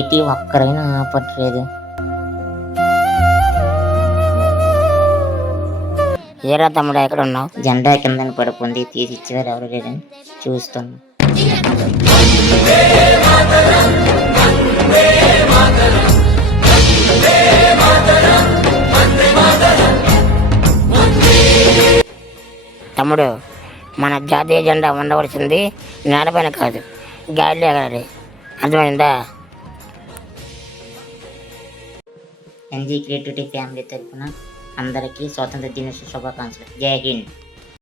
ఏటి ఒక్కరైనా ఆపట్లేదు. ఏరా తమ్ముడు ఎక్కడ ఉన్నావు? జెండా కిందని పడుకుంది, తీసి ఇచ్చేవారు ఎవరు లేదని చూస్తున్నా. తమ్ముడు, మన జాతీయ జెండా ఉండవలసింది నేలపైన కాదు, గాలిలో ఎగరాలి, అర్థమైందా? ఎన్జీ క్రియేటివిటీ ఫ్యామిలీ తరఫున అందరికీ స్వాతంత్ర దినోత్సవ శుభాకాంక్షలు. జై హింద్.